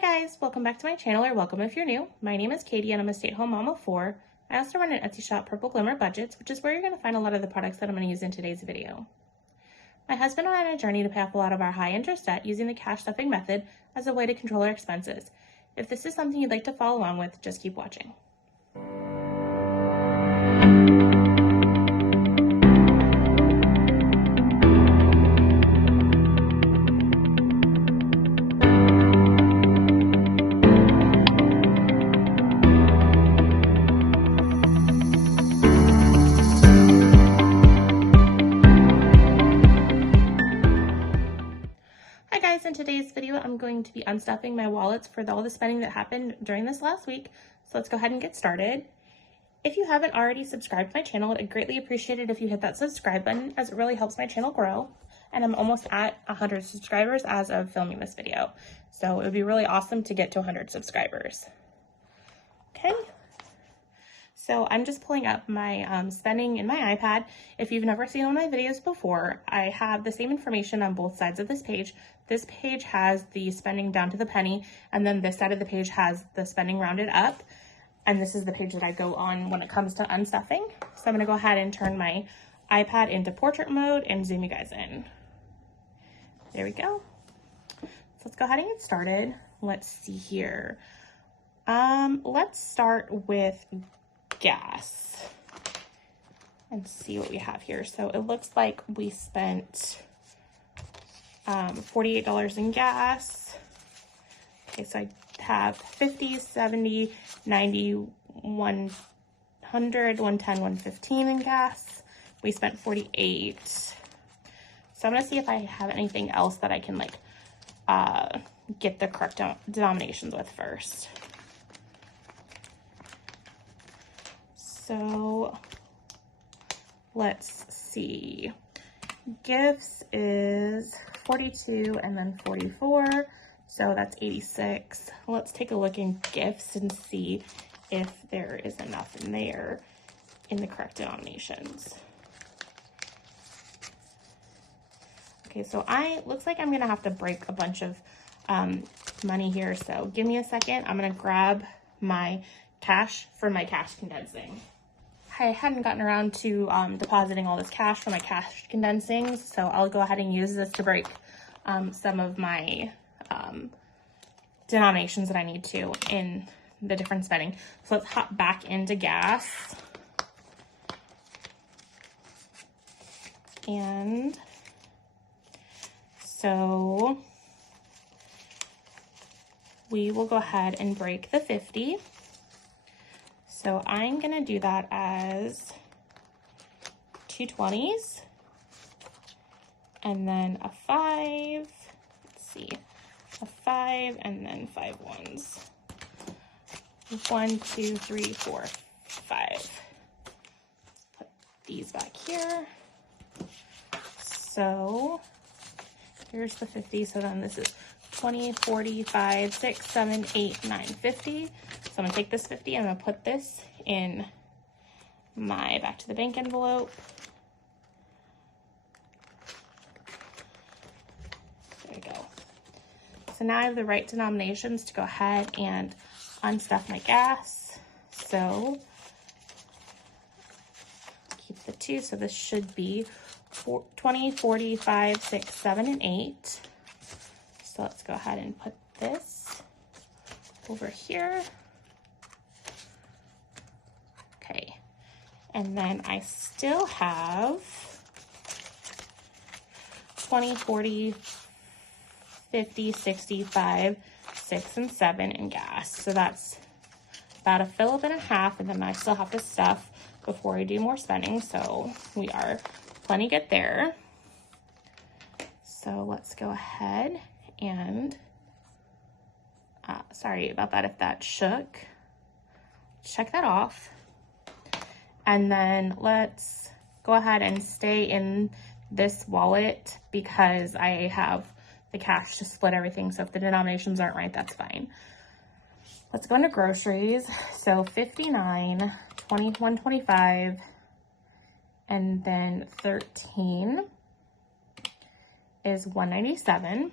Hi guys, welcome back to my channel, or welcome if you're new. My name is Katie and I'm a stay-at-home mom of 4. I also run an Etsy shop, Purple Glimmer Budgets, which is where you're going to find a lot of the products that I'm going to use in today's video. My husband and I are on a journey to pay off a lot of our high interest debt using the cash stuffing method as a way to control our expenses. If this is something you'd like to follow along with, just keep watching. In today's video, I'm going to be unstuffing my wallets for all the spending that happened during this last week. So let's go ahead and get started. If you haven't already subscribed to my channel, I'd greatly appreciate it if you hit that subscribe button, as it really helps my channel grow. And I'm almost at 100 subscribers as of filming this video. So it would be really awesome to get to 100 subscribers. Okay. So I'm just pulling up my spending in my iPad. If you've never seen one of my videos before, I have the same information on both sides of this page. This page has the spending down to the penny, and then this side of the page has the spending rounded up. And this is the page that I go on when it comes to unstuffing. So I'm gonna go ahead and turn my iPad into portrait mode and zoom you guys in. There we go. So let's go ahead and get started. Let's see here. Let's start with gas and see what we have here. So it looks like we spent $48 in gas. Okay, so I have 50, 70, 90, 100, 110, 115 in gas. We spent 48. So I'm gonna see if I have anything else that I can get the correct denominations with first. So let's see. Gifts is 42 and then 44. So that's 86. Let's take a look in gifts and see if there is enough in there in the correct denominations. Okay, so looks like I'm gonna have to break a bunch of money here. So give me a second. I'm gonna grab my cash for my cash condensing. I hadn't gotten around to depositing all this cash for my cash condensing, so I'll go ahead and use this to break some of my denominations that I need to in the different spending. So let's hop back into gas. And so we will go ahead and break the 50. So I'm gonna do that as 2 20s and then a 5, let's see, a 5 and then 5 1s. 1, 2, 3, 4, 5. Put these back here. So here's the 50, so then this is 20, 40, 5, 6, 7, 8, 9, 50. So I'm gonna take this 50 and I'm gonna put this in my back to the bank envelope. There we go. So now I have the right denominations to go ahead and unstuff my gas. So keep the 2, so this should be 20, 40, 5, 6, 7, and 8. So let's go ahead and put this over here. Okay, and then I still have 20, 40, 50, 65, 6, and 7 in gas. So that's about a fill-up and a half, and then I still have to stuff before I do more spending. So we are plenty good there. So let's go ahead and sorry about that if that shook. Check that off. And then let's go ahead and stay in this wallet because I have the cash to split everything. So if the denominations aren't right, that's fine. Let's go into groceries. So 59, 21, 25, and then 13 is $197.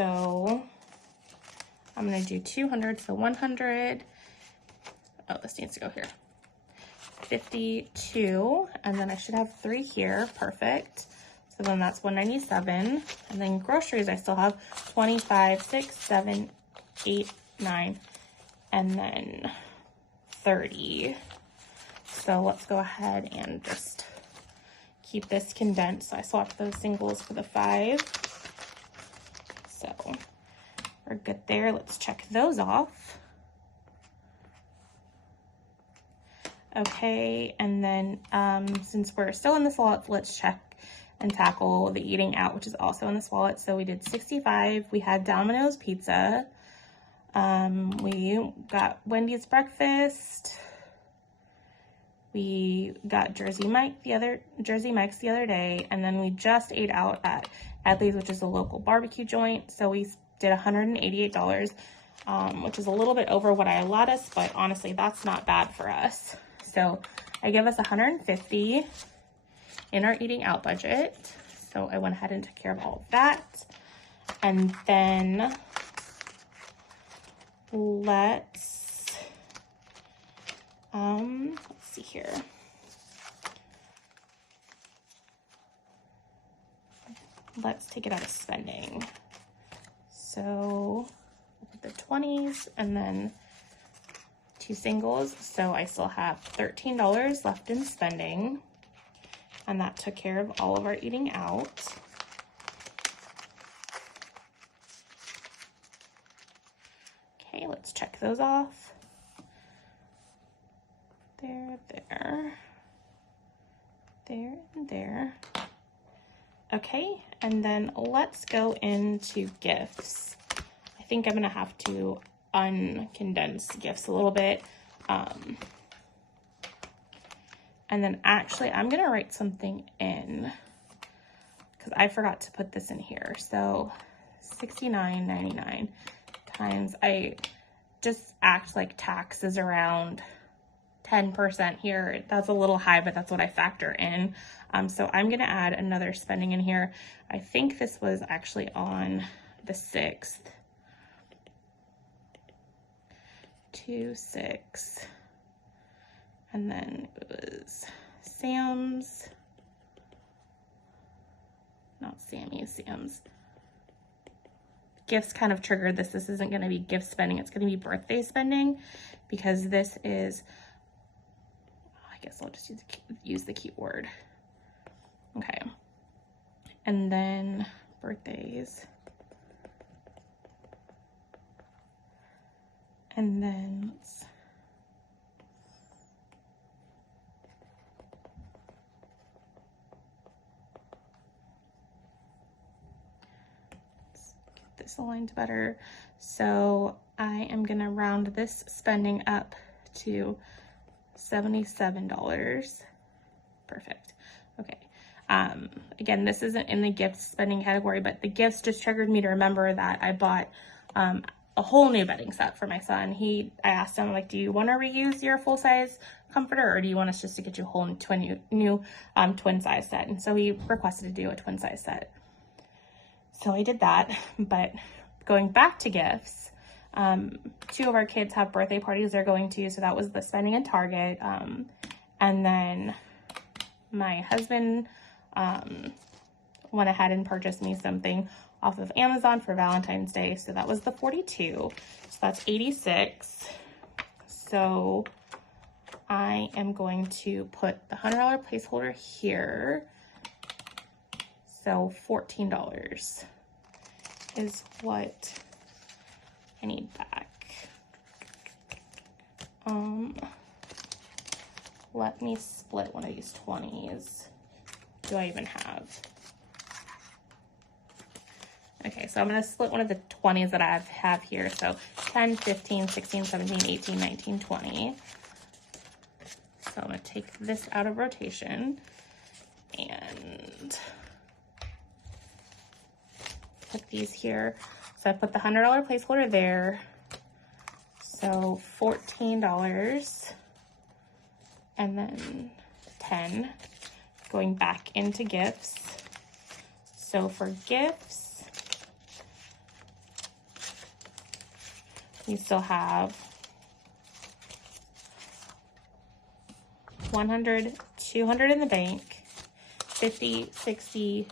So I'm going to do 200, so 100. Oh, this needs to go here. 52, and then I should have 3 here. Perfect. So then that's 197. And then groceries, I still have 25, 6, 7, 8, 9, and then 30. So let's go ahead and just keep this condensed. So I swapped those singles for the 5. So we're good there. Let's check those off. Okay, and then since we're still in this wallet, let's check and tackle the eating out, which is also in this wallet. So we did 65. We had Domino's pizza. We got Wendy's breakfast. We got Jersey Mike's the other day, and then we just ate out at Edley's, which is a local barbecue joint. So we did $188, which is a little bit over what I allowed us, but honestly, that's not bad for us. So I give us $150 in our eating out budget. So I went ahead and took care of all of that. And then let's see here. Let's take it out of spending. So the 20s and then 2 singles. So I still have $13 left in spending, and that took care of all of our eating out. Okay, let's check those off. There, and there. Okay, and then let's go into gifts. I think I'm gonna have to uncondense gifts a little bit. And then actually I'm gonna write something in because I forgot to put this in here. So $69.99 times, I just act like tax is around 10% here. That's a little high, but that's what I factor in. So I'm gonna add another spending in here. I think this was actually on the 6th. 2-6, and then it was Sam's, not Sammy's, Sam's. Gifts kind of triggered this. This isn't going to be gift spending. It's going to be birthday spending because this is, I guess I'll just use the keyword. Okay. And then birthdays. And then let's get this aligned better. So I am going to round this spending up to $77. Perfect. Okay. Again, this isn't in the gift spending category, but the gifts just triggered me to remember that I bought a whole new bedding set for my son. I asked him, like, do you want to reuse your full-size comforter, or do you want us just to get you a whole new twin-size set? And so he requested to do a twin-size set. So I did that. But going back to gifts, 2 of our kids have birthday parties they're going to, so that was the spending in Target. And then my husband went ahead and purchased me something off of Amazon for Valentine's Day. So that was the 42. So that's 86. So I am going to put the $100 placeholder here. So $14 is what I need back. Let me split one of these 20s. Do I even have? Okay, so I'm going to split one of the 20s that I have here. So 10, 15, 16, 17, 18, 19, 20. So I'm going to take this out of rotation and put these here. So I put the $100 placeholder there. So $14 and then 10 going back into gifts. So for gifts, we still have 100, 200 in the bank, 50, 60,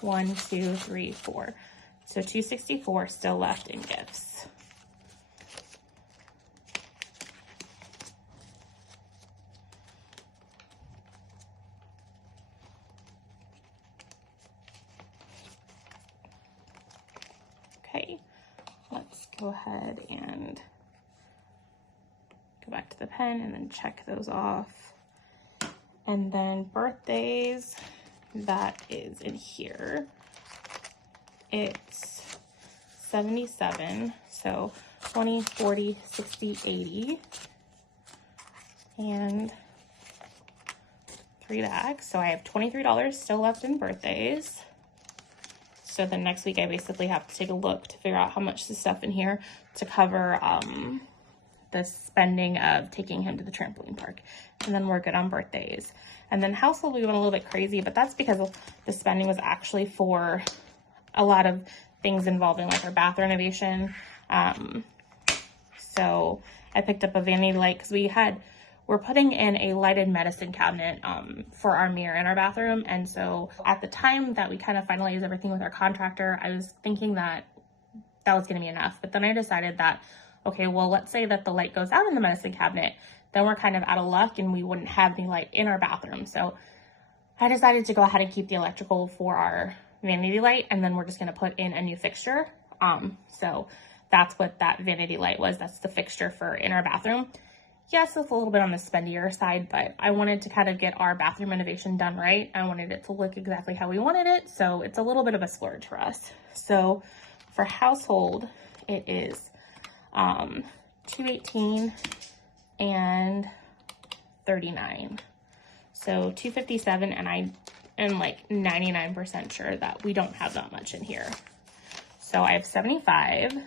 1, 2, 3, 4. So 264 still left in gifts. Okay, let's go ahead and go back to the pen and then check those off. And then birthdays, that is in here. It's 77, so 20, 40, 60, 80. And 3 bags, so I have $23 still left in birthdays. So then next week I basically have to take a look to figure out how much the stuff in here to cover the spending of taking him to the trampoline park. And then we're good on birthdays. And then household, we went a little bit crazy, but that's because the spending was actually for a lot of things involving like our bath renovation. So I picked up a vanity light because we're putting in a lighted medicine cabinet for our mirror in our bathroom. And so at the time that we kind of finalized everything with our contractor, I was thinking that that was going to be enough. But then I decided that, okay, well, let's say that the light goes out in the medicine cabinet, then we're kind of out of luck and we wouldn't have any light in our bathroom. So I decided to go ahead and keep the electrical for our vanity light, and then we're just going to put in a new fixture. So that's what that vanity light was. That's the fixture for in our bathroom. Yes, it's a little bit on the spendier side, but I wanted to kind of get our bathroom renovation done right. I wanted it to look exactly how we wanted it, so it's a little bit of a splurge for us. So for household, it is $218 and $39. So $257, and I am like 99% sure that we don't have that much in here. So I have $75.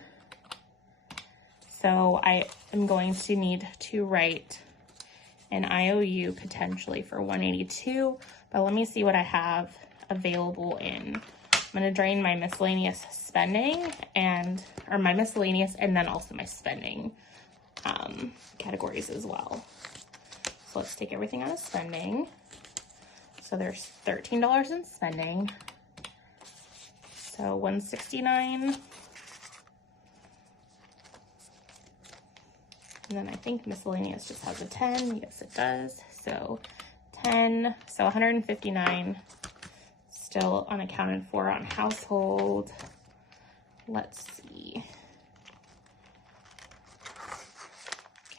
So I am going to need to write an IOU potentially for $182, but let me see what I have available in. I'm going to drain my miscellaneous spending or my miscellaneous, and then also my spending categories as well. So let's take everything out of spending. So there's $13 in spending. So $169. And then I think miscellaneous just has a 10. Yes, it does. So 10, so $159 still unaccounted for on household. Let's see.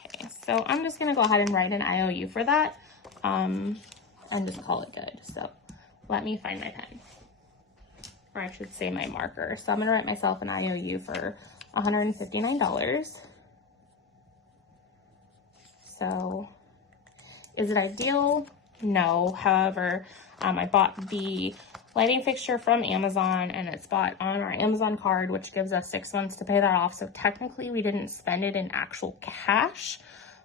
Okay, so I'm just gonna go ahead and write an IOU for that and just call it good. So let me find my pen, or I should say my marker. So I'm gonna write myself an IOU for $159. So is it ideal? No. However, I bought the lighting fixture from Amazon, and it's bought on our Amazon card, which gives us 6 months to pay that off. So technically we didn't spend it in actual cash.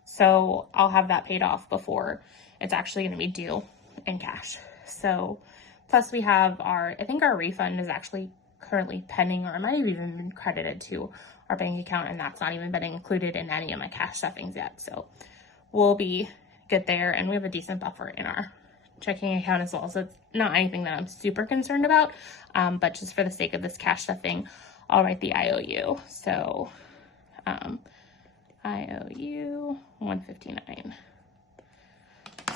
So I'll have that paid off before it's actually going to be due in cash. So plus we have I think our refund is actually currently pending, or it might have even been credited to our bank account, and that's not even been included in any of my cash stuffings yet. So we'll be good there, and we have a decent buffer in our checking account as well. So it's not anything that I'm super concerned about, but just for the sake of this cash stuffing, I'll write the IOU. So IOU $159.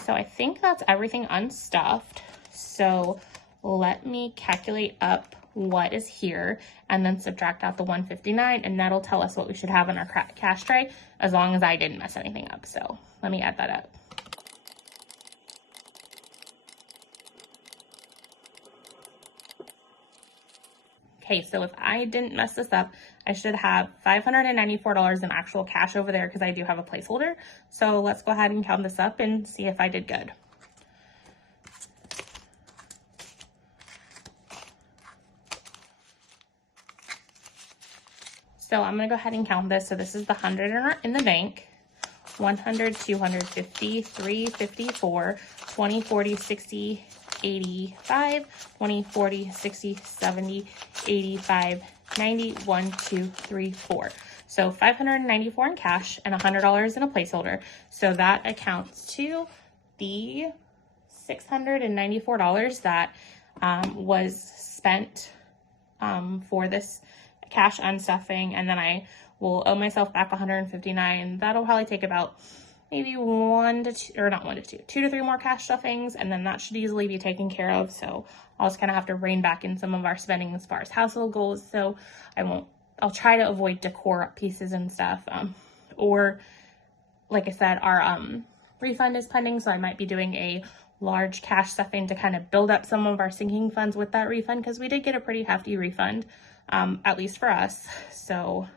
So I think that's everything unstuffed. So let me calculate up what is here and then subtract out the $159, and that'll tell us what we should have in our cash tray, as long as I didn't mess anything up. So let me add that up. Okay, so if I didn't mess this up, I should have $594 in actual cash over there, because I do have a placeholder. So let's go ahead and count this up and see if I did good. So I'm gonna go ahead and count this. So this is the 100 in the bank, 100, 250, 354, 20, 40, 60, 85, 20, 40, 60, 70, 85, 90, 1, 2, 3, 4. So $594 in cash and $100 in a placeholder. So that accounts to the $694 that was spent for this cash unstuffing, and then I will owe myself back $159. That'll probably take about maybe 2 to 3 more cash stuffings, and then that should easily be taken care of. So I'll just kind of have to rein back in some of our spending as far as household goals. So I'll try to avoid decor pieces and stuff. Or like I said, our refund is pending, so I might be doing a large cash stuffing to kind of build up some of our sinking funds with that refund, because we did get a pretty hefty refund, at least for us. So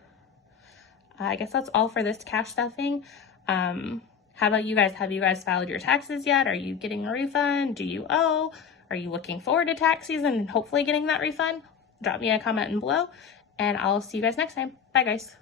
I guess that's all for this cash stuffing. How about you guys? Have you guys filed your taxes yet? Are you getting a refund? Do you owe? Are you looking forward to tax season and hopefully getting that refund? Drop me a comment below, and I'll see you guys next time. Bye, guys.